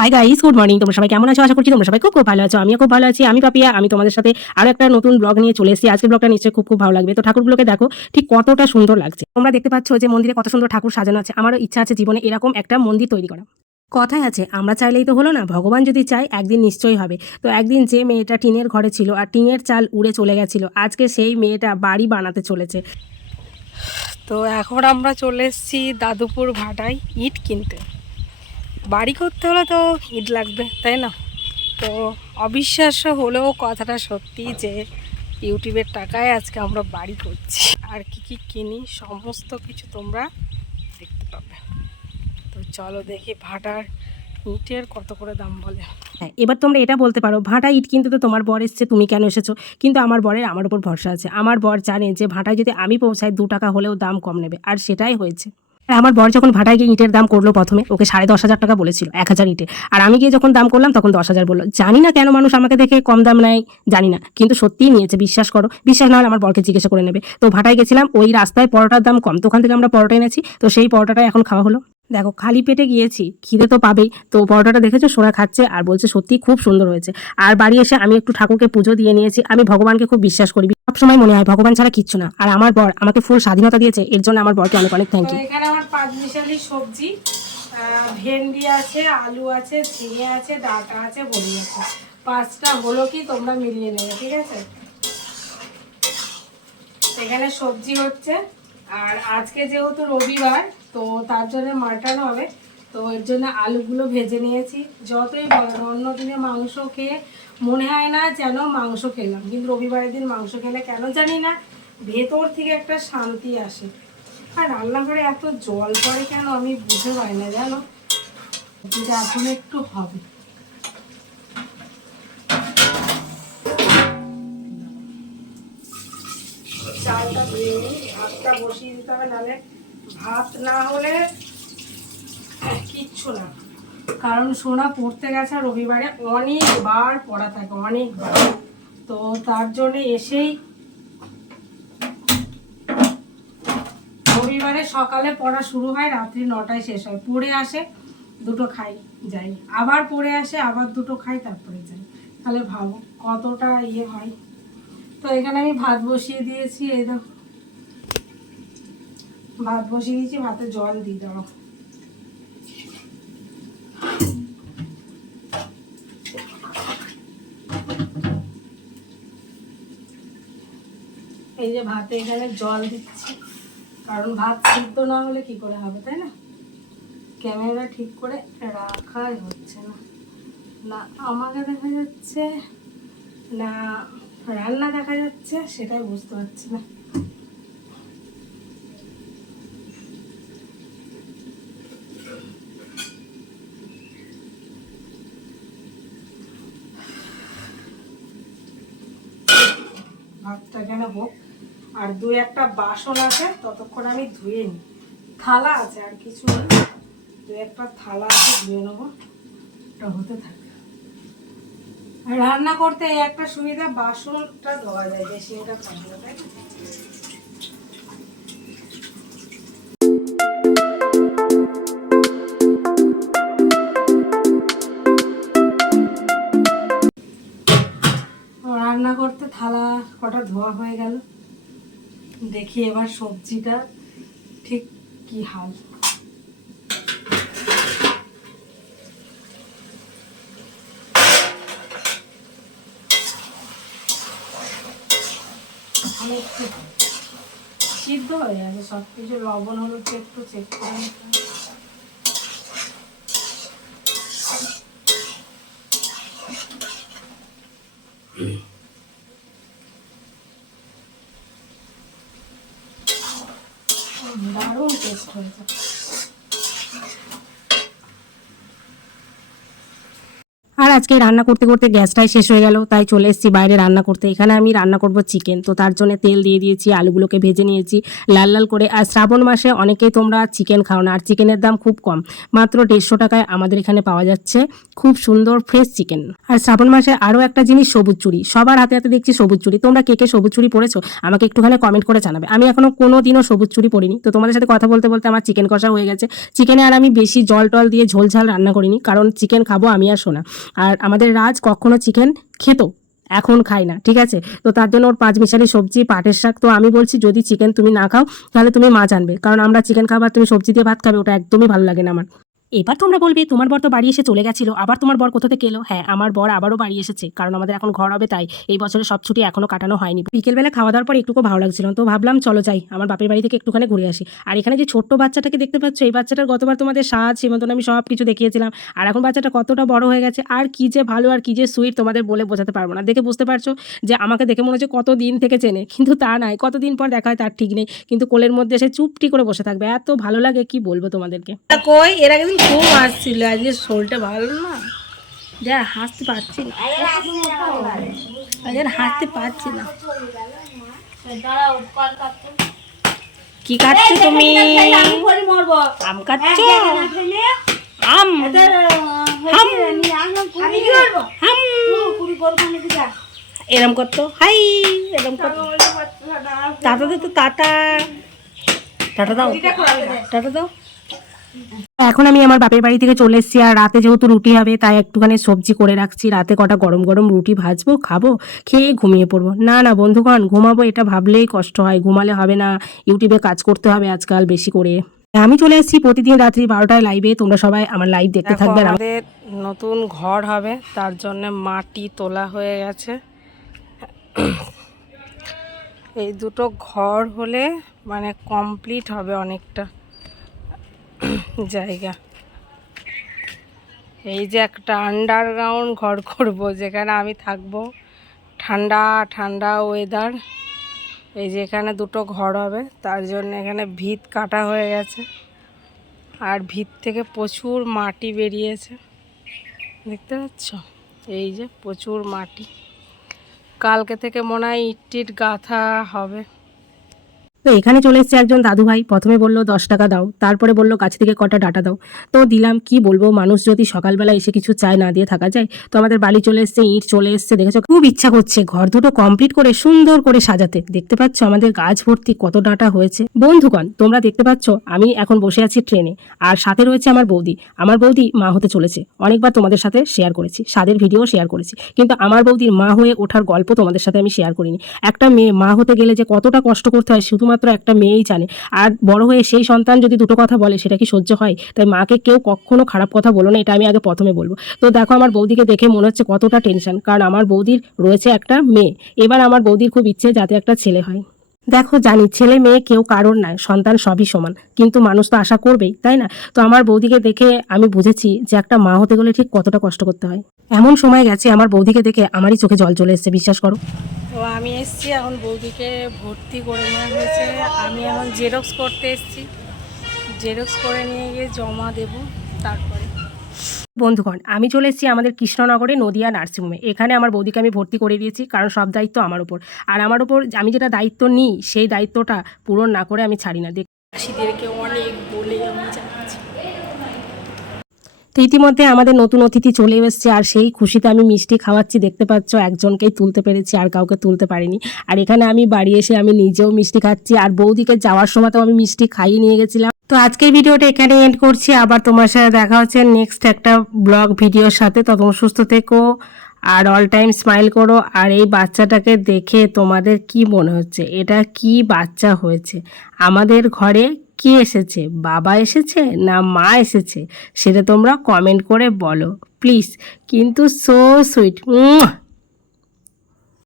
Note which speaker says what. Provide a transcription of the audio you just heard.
Speaker 1: Hi guys good morning তোমরা সবাই কেমন আছো? আশা করছি তোমরা সবাই খুব খুব ভালো আছো। আমিও খুব ভালো আছি। আমি পাপিয়া, আমি তোমাদের সাথে আরও একটা নতুন ব্লগ নিয়ে চলে এসেছি। আজকের ব্লগটা নিশ্চয়ই খুব খুব ভালো লাগবে। তো ঠাকুরগুলোকে দেখো, ঠিক কতটা সুন্দর লাগছে। তোমরা দেখতে পাচ্ছ যে মন্দিরে কত সুন্দর ঠাকুর সাজানো আছে। আমারও ইচ্ছা আছে জীবনে এরকম একটা মন্দির তৈরি করা কথায় আছে, আমরা চাইলেই তো হলো না। ভগবান যদি চায়, একদিন নিশ্চয়ই হবে। তো একদিন যে মেয়েটা টিনের ঘরে ছিল আর টিনের চাল উড়ে চলে গেছিল, আজকে সেই মেয়েটা বাড়ি বানাতে চলেছে। তো এখন আমরা চলে এসেছি দাদুপুর ভাটায় ইট কিনতে। বাড়ি করতে হলে তো ইট লাগবে, তাই না? তো অবিশ্বাস্য হলেও কথাটা সত্যি যে ইউটিউবের টাকায় আজকে আমরা বাড়ি করছি। আর কি কি কিনি, সমস্ত কিছু তোমরা দেখতে পাবে। তো চলো দেখি ভাটার ইটের কত করে দাম বলে। হ্যাঁ এবার তোমরা এটা বলতে পারো, ভাটা ইট কিনতে তো তোমার বর এসছে, তুমি কেন এসেছ? কিন্তু আমার বরের আমার উপর ভরসা আছে। আমার বর জানে যে ভাটায় যদি আমি পৌঁছাই, দু টাকা হলেও দাম কম নেবে, আর সেটাই হয়েছে। আমার বর যখন ভাটায় গিয়ে ইটের দাম করল প্রথমে, ওকে সাড়ে দশ হাজার টাকা বলেছিল, এক হাজার ইটে। আর আমি গিয়ে যখন দাম করলাম, তখন দশ হাজার বলল। জানি না কেন মানুষ আমাকে দেখে কম দাম নেয়, জানি না। কিন্তু সত্যিই নিয়েছে, বিশ্বাস করো। বিশ্বাস না হলে আমার বরকে জিজ্ঞাসা করে নেবে। তো ভাটায় গেছিলাম, ওই রাস্তায় পরোটার দাম কম। তো ওখান থেকে আমরা পরোটা এনেছি, তো সেই পরোটাটা এখন খাওয়া হলো। দেখো, খালি পেটে গিয়েছি, খিদে তো পাবেই। তো পরোটাটা দেখেছ? সোনা খাচ্ছে আর বলছে সত্যি খুব সুন্দর হয়েছে। আর বাড়ি এসে আমি একটু ঠাকুরকে পুজো দিয়ে নিয়েছি। আমি ভগবানকে খুব বিশ্বাস করি। সবসময় মনে হয় ভগবান ছাড়া কিচ্ছু না। আর আমার বর আমাকে ফুল স্বাধীনতা দিয়েছে, এর জন্য আমার বরকে অনেক অনেক থ্যাংক ইউ এখানে আমার পাঁচ মিশালি সবজি ভেন্ডি আছে, আলু আছে, ঝিঙে আছে, ডাটা আছে, বড়ি আছে। পাঁচটা হলো কি তোমরা মিলিয়ে নেবে, ঠিক আছে? এখানে সবজি হচ্ছে, আর আজকে যেহেতু রবিবার, তো তার জন্য মাটন হবে। তো এর জন্য আলুগুলো ভেজে নিয়েছি। যতই বলেন অন্য দিনে মাংস খেয়ে মনে হয় না যেন মাংস খেলাম। কিন্তু রবিবারের দিন মাংস খেলে কেন জানি না, ভেতর থেকে একটা শান্তি আসে। আর রান্নাঘরে এত জল পড়ে কেন আমি বুঝতে পারি না জানো? এখন একটু হবে। চালটা ধুয়ে নিই, ভাতটা বসিয়ে দিতে হবে, নাহলে ভাত না হলে কিচ্ছু না কারণ সোনা পড়তে গেছে রবিবারে অনেকবার পড়া থাকে, অনেকবার। তো তার জন্য এসেই রবিবারে সকালে পড়া শুরু হয়, রাত্রি নটায় শেষ হয়। পড়ে আসে, দুটো খাই, যাই। আবার পড়ে আসে, আবার দুটো খাই, তারপরে যাই। তাহলে ভাবো কতটা ইয়ে হয়। তো এখানে আমি ভাত বসিয়ে দিয়েছি, এই দেখো। ভাত বসিয়ে দিয়েছি, ভাতে জল দিয়ে দাও। এই যে ভাতে এখানে জল দিচ্ছি। কারণ ভাত সিদ্ধ না হলে কি করে হবে, তাই না? ক্যামেরা ঠিক করে রাখাই হচ্ছে না। না, আমাকে দেখা যাচ্ছে, না, রান্না দেখা যাচ্ছে, সেটাই বুঝতে পারছি না ভাতটা কেন হোক আর দু একটা বাসন আছে, ততক্ষণ আমি ধুয়ে নিই। থালা আছে, আর কিছু নেই। দু একটা থালা আছে, ধুয়ে নেব। ওটা হতে থাকে। রান্না করতে একটা সুবিধা, বাসনটা ধোয়া যায়, বেশি এটা থাকলে তাই রান্না করতে থালা কটা ধোয়া হয়ে গেল। দেখি এবার সবজিটা ঠিক কি হাল সিদ্ধ হয়ে গেছে সব কিছু লবণ হলুদ একটু চেক করে হবে। 可以的
Speaker 2: আজকে রান্না করতে করতে গ্যাসটাই শেষ হয়ে গেল, তাই চলে এসেছি বাইরে রান্না করতে। এখানে আমি রান্না করব চিকেন। তো তার জন্য তেল দিয়ে দিয়েছি, আলুগুলোকে ভেজে নিয়েছি। লাল লাল করে, আর শ্রাবণ মাসে অনেকেই তোমরা চিকেন খাও না, আর চিকেনের দাম খুব কম। মাত্র দেড়শো টাকায় আমাদের এখানে পাওয়া যাচ্ছে খুব সুন্দর ফ্রেশ চিকেন আর শ্রাবণ মাসে আরও একটা জিনিস, সবুজ চুরি। সবার হাতে হাতে দেখছি সবুজ চুরি। তোমরা কে কে সবুজ চুরি পড়েছো আমাকে একটুখানি কমেন্ট করে জানাবে। আমি এখনও কোনো দিনও সবুজ চুরি পড়িনি তো তোমাদের সাথে কথা বলতে বলতে আমার চিকেন কষা হয়ে গেছে। চিকেনে আর আমি বেশি জল টল দিয়ে ঝোল ঝাল রান্না করিনি, কারণ চিকেন খাব আমি আর সোনা। আর আমাদের রাজ কখনো চিকেন খেত, এখন খাই না, ঠিক আছে? তো তার জন্য ওর পাঁচ মিশালি সবজি, পাটের শাক, তো আমি বলছি যদি চিকেন তুমি না খাও, তাহলে তুমি মাছ আনবে কারণ আমরা চিকেন খাবার তুমি সবজি দিয়ে ভাত খাবে, ওটা একদমই ভালো লাগে না আমার। এবার তোমরা বলবে, তোমার বর তো বাড়ি এসে চলে গেছিল। আবার তোমার বর কোথা থেকে এলো? হ্যাঁ আমার বর আবারও বাড়ি এসেছে, কারণ আমাদের এখন ঘর হবে তাই। এই বছরে সব ছুটি এখনও কাটানো হয়নি। বিকেলবেলা খাওয়া দাওয়ার পর একটুকু ভালো লাগছিল। তো ভাবলাম, চলো যাই, আমার বাপের বাড়ি থেকে একটুখানি ঘুরে আসি। আর এখানে যে ছোট্ট বাচ্চাটাকে দেখতে পাচ্ছ, এই বাচ্চাটার গতবার তোমাদের সাজ সীমন্তন আমি সব কিছু দেখিয়েছিলাম। আর এখন বাচ্চাটা কতটা বড় হয়ে গেছে, আর কি যে ভালো আর কি যে সুইট তোমাদের বলে বোঝাতে পারব না। দেখে বুঝতে পারছ যে আমাকে দেখে মনে হচ্ছে কত দিন থেকে চেনে, কিন্তু তা নয়, কতদিন পর দেখা হয় তার ঠিক নেই। কিন্তু কোলের মধ্যে এসে চুপটি করে বসে থাকবে, এত ভালো লাগে, কি বলব তোমাদেরকে?
Speaker 1: কই? এর আগে খুব হাসছিল আজকে শরীরটা ভালো না। যা হাসতে পারছি না। আর হাসতে পারছি না। কি খাচ্ছ তুমি? আম খাচ্ছ? আম। হাম। হাম। এরম করতো। হাই এরম করতো। টাটা দে তো টাটা। টাটা দাও। টাটা দাও।
Speaker 2: এখন আমি আমার বাপের বাড়ি থেকে চলে এসেছি আর রাতে যেহেতু রুটি হবে তাই একটুখানি সবজি করে রাখছি। রাতে কটা গরম গরম রুটি ভাজবো খাব খেয়ে ঘুমিয়ে পড়ব। না না বন্ধুগণ ঘুমাবো এটা ভাবলেই কষ্ট হয়। ঘুমালে হবে না ইউটিউবে কাজ করতে হবে আজকাল বেশি করে। আমি চলে এসেছি প্রতিদিন রাত্রি বারোটায় লাইভে তোমরা সবাই আমার লাইভ দেখতে থাকবে
Speaker 1: আমাদের নতুন ঘর হবে তার জন্য মাটি তোলা হয়ে গেছে। এই দুটো ঘর হলে মানে কমপ্লিট হবে অনেকটা। জায়গা। এই যে একটা আন্ডারগ্রাউন্ড ঘর করব, যেখানে আমি থাকব। ঠান্ডা ঠান্ডা ওয়েদার এই যে এখানে দুটো ঘর হবে, তার জন্য এখানে ভিত কাটা হয়ে গেছে। আর ভিত থেকে প্রচুর মাটি বেরিয়েছে। দেখতে পাচ্ছ? এই যে প্রচুর মাটি। কালকে থেকে মনে হয় ইট টিট গাঁথা হবে।
Speaker 2: তো এখানে চলে এসেছে একজন দাদু ভাই প্রথমে বলল, দশ টাকা দাও। তারপরে বলল, গাছ থেকে কটা ডাটা দাও? তো দিলাম, কি বলব? মানুষ যদি সকালবেলা এসে কিছু চায়, না দিয়ে থাকা যায়, তো আমাদের বাড়ি চলে এসছে, ইট চলে এসছে, দেখেছ? খুব ইচ্ছা করছে ঘর দুটো কমপ্লিট করে সুন্দর করে সাজাতে। দেখতে পাচ্ছ আমাদের গাছ ভর্তি কত ডাটা হয়েছে। বন্ধুগণ, তোমরা দেখতে পাচ্ছ, আমি এখন বসে আছি ট্রেনে, আর সাথে রয়েছে আমার বৌদি। আমার বৌদি মা হতে চলেছে। অনেকবার তোমাদের সাথে শেয়ার করেছি স্বাদের ভিডিও শেয়ার করেছি। কিন্তু আমার বৌদির মা হয়ে ওঠার গল্প তোমাদের সাথে আমি শেয়ার করিনি। একটা মেয়ে মা হতে গেলে যে কতটা কষ্ট করতে হয় শুধুমাত্র একটা মেয়েই জানে। আর বড় হয়ে সেই সন্তান যদি দুটো কথা বলে, সেটা কি সহ্য হয়? তাই মাকে কেউ কখনো খারাপ কথা বলো না, এটা আমি আগে প্রথমে বলব। তো দেখো আমার বৌদিকে দেখে মনে হচ্ছে কতটা টেনশন কারণ আমার বৌদির রয়েছে একটা মেয়ে। এবার আমার বৌদির খুব ইচ্ছে যাতে একটা ছেলে হয়। দেখো, জানি, ছেলে মেয়ে কেউ কারোর নয় সন্তান সবই সমান। কিন্তু মানুষ তো আশা করবেই, তাই না? তো আমার বৌদিকে দেখে আমি বুঝেছি যে একটা মা হতে গেলে ঠিক কতটা কষ্ট করতে হয়। এমন সময় গেছে আমার বৌদিকে দেখে আমারই চোখে জল চলে এসেছে, বিশ্বাস করো।
Speaker 1: তো আমি এসছি এখন বৌদিকে ভর্তি করে নেওয়া হয়েছে। আমি এখন জেরক্স করতে এসছি। জেরক্স করে নিয়ে গিয়ে জমা দেব, তারপরে।
Speaker 2: বন্ধুগণ আমি চলে এসেছি আমাদের কৃষ্ণনগরে নদিয়া নার্সিংহোমে। এখানে আমার বৌদিকে আমি ভর্তি করে দিয়েছি কারণ সব দায়িত্ব আমার উপর। আর আমার উপর আমি যেটা দায়িত্ব নিই সেই দায়িত্বটা পূরণ না করে আমি ছাড়ি না। দেখ
Speaker 1: অনেক বলে আমি
Speaker 2: তো ইতিমধ্যে আমাদের নতুন অতিথি চলে এসেছে আর সেই খুশিতে আমি মিষ্টি খাওয়াচ্ছি। দেখতে পাচ্ছ একজনকেই তুলতে পেরেছি আর কাউকে তুলতে পারিনি। আর এখানে আমি বাড়ি এসে আমি নিজেও মিষ্টি খাচ্ছি আর বৌদিকে যাওয়ার সময় তো আমি মিষ্টি খাইয়ে নিয়ে গেছিলাম। তো আজকের ভিডিওটা এখানে এন্ড করছি। আবার তোমার সাথে দেখা হচ্ছে নেক্সট একটা ব্লগ ভিডিওর সাথে। তো তোমরা সুস্থ থেকো আর অল টাইম স্মাইল করো। আর এই বাচ্চাটাকে দেখে তোমাদের কি মনে হচ্ছে? এটা কি বাচ্চা হয়েছে? আমাদের ঘরে কে এসেছে? বাবা এসেছে না মা এসেছে? সেটা তোমরা কমেন্ট করে বলো। প্লিজ কিন্তু সো সুইট